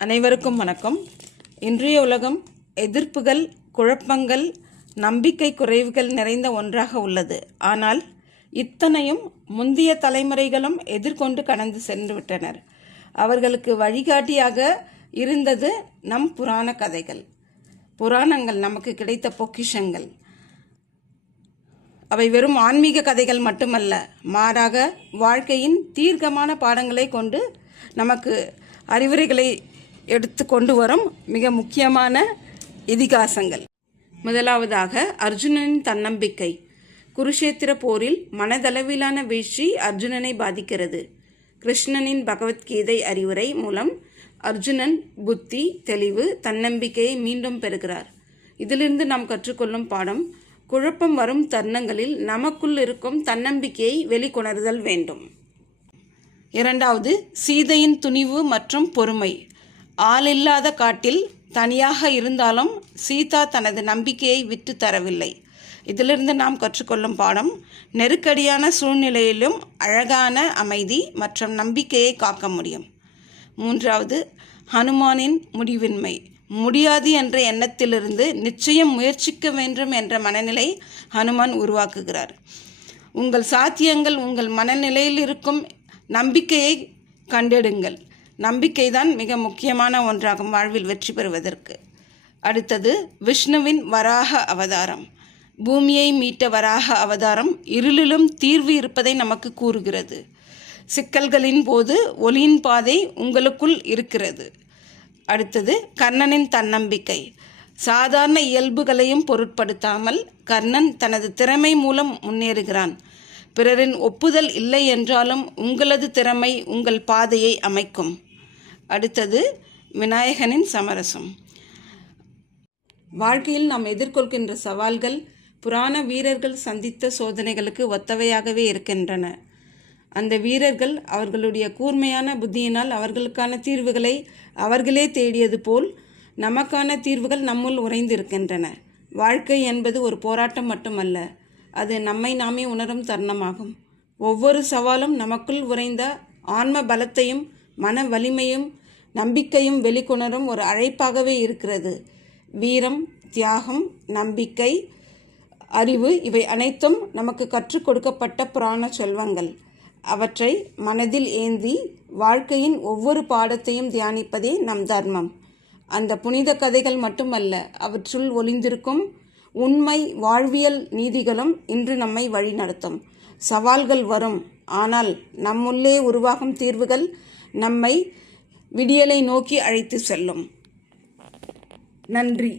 அனைவருக்கும் வணக்கம். இன்றைய உலகம் எதிர்ப்புகள், குழப்பங்கள், நம்பிக்கை குறைவுகள் நிறைந்த ஒன்றாக உள்ளது. ஆனால் இத்தனையும் முந்தைய தலைமுறைகளும் எதிர்கொண்டு கடந்து சென்று விட்டனர். அவர்களுக்கு வழிகாட்டியாக இருந்தது நம் புராண கதைகள். புராணங்கள் நமக்கு கிடைத்த பொக்கிஷங்கள். அவை வெறும் ஆன்மீக கதைகள் மட்டுமல்ல, மாறாக வாழ்க்கையின் தீர்க்கமான பாடங்களை கொண்டு நமக்கு அறிவுரைகளை எடுத்து கொண்டு வரும் மிக முக்கியமான இதிகாசங்கள். முதலாவதாக அர்ஜுனனின் தன்னம்பிக்கை. குருஷேத்திர போரில் மனதளவிலான வீழ்ச்சி அர்ஜுனனை பாதிக்கிறது. கிருஷ்ணனின் பகவத்கீதை அறிவுரை மூலம் அர்ஜுனன் புத்தி, தெளிவு, தன்னம்பிக்கையை மீண்டும் பெறுகிறார். இதிலிருந்து நாம் கற்றுக்கொள்ளும் பாடம், குழப்பம் வரும் தருணங்களில் நமக்குள் இருக்கும் தன்னம்பிக்கையை வெளிக்கொணர்தல் வேண்டும். இரண்டாவது, சீதையின் துணிவு மற்றும் பொறுமை. ஆளில்லாத காட்டில் தனியாக இருந்தாலும் சீதா தனது நம்பிக்கையை விட்டு தரவில்லை. இதிலிருந்து நாம் கற்றுக்கொள்ளும் பாடம், நெருக்கடியான சூழ்நிலையிலும் அழகான அமைதி மற்றும் நம்பிக்கையை காக்க முடியும். மூன்றாவது, ஹனுமானின் முடிவின்மை. முடியாது என்ற எண்ணத்திலிருந்து நிச்சயம் முயற்சிக்க வேண்டும் என்ற மனநிலை ஹனுமான் உருவாக்குகிறார். உங்கள் சாத்தியங்கள் உங்கள் மனநிலையில் இருக்கும் நம்பிக்கையை கண்டெடுங்கள். நம்பிக்கைதான் மிக முக்கியமான ஒன்றாகும் வாழ்வில் வெற்றி பெறுவதற்கு. அடுத்தது, விஷ்ணுவின் வராக அவதாரம். பூமியை மீட்ட வராக அவதாரம் இருளிலும் தீர்வு இருப்பதை நமக்கு கூறுகிறது. சிக்கல்களின் போது ஒளியின் பாதை உங்களுக்குள் இருக்கிறது. அடுத்தது, கர்ணனின் தன்னம்பிக்கை. சாதாரண இயல்புகளையும் பொருட்படுத்தாமல் கர்ணன் தனது திறமை மூலம் முன்னேறுகிறான். பிறரின் ஒப்புதல் இல்லை என்றாலும் உங்களது திறமை உங்கள் பாதையை அமைக்கும். அடுத்தது, விநாயகனின் சமரசம். வாழ்க்கையில் நாம் எதிர்கொள்கின்ற சவால்கள் புராண வீரர்கள் சந்தித்த சோதனைகளுக்கு ஒத்தவையாகவே இருக்கின்றன. அந்த வீரர்கள் அவர்களுடைய கூர்மையான புத்தியினால் அவர்களுக்கான தீர்வுகளை அவர்களே தேடியது போல் நமக்கான தீர்வுகள் நம்முள் உறைந்திருக்கின்றன. வாழ்க்கை என்பது ஒரு போராட்டம் மட்டுமல்ல, அது நம்மை நாமே உணரும் தருணமாகும். ஒவ்வொரு சவாலும் நமக்குள் உறைந்த ஆன்ம பலத்தையும் மன வலிமையும் நம்பிக்கையும் வெளிக்கொணரும் ஒரு அழைப்பாகவே இருக்கிறது. வீரம், தியாகம், நம்பிக்கை, அறிவு இவை அனைத்தும் நமக்கு கற்றுக் கொடுக்கப்பட்ட புராண செல்வங்கள். அவற்றை மனதில் ஏந்தி வாழ்க்கையின் ஒவ்வொரு பாடத்தையும் தியானிப்பதே நம் தர்மம். அந்த புனித கதைகள் மட்டுமல்ல, அவற்றுள் ஒளிந்திருக்கும் உண்மை வாழ்வியல் நீதிகளும் இன்று நம்மை வழிநடத்தும். சவால்கள் வரும், ஆனால் நம்முள்ளே உருவாகும் தீர்வுகள் நம்மை விடியலை நோக்கி அழைத்து செல்லும். நன்றி.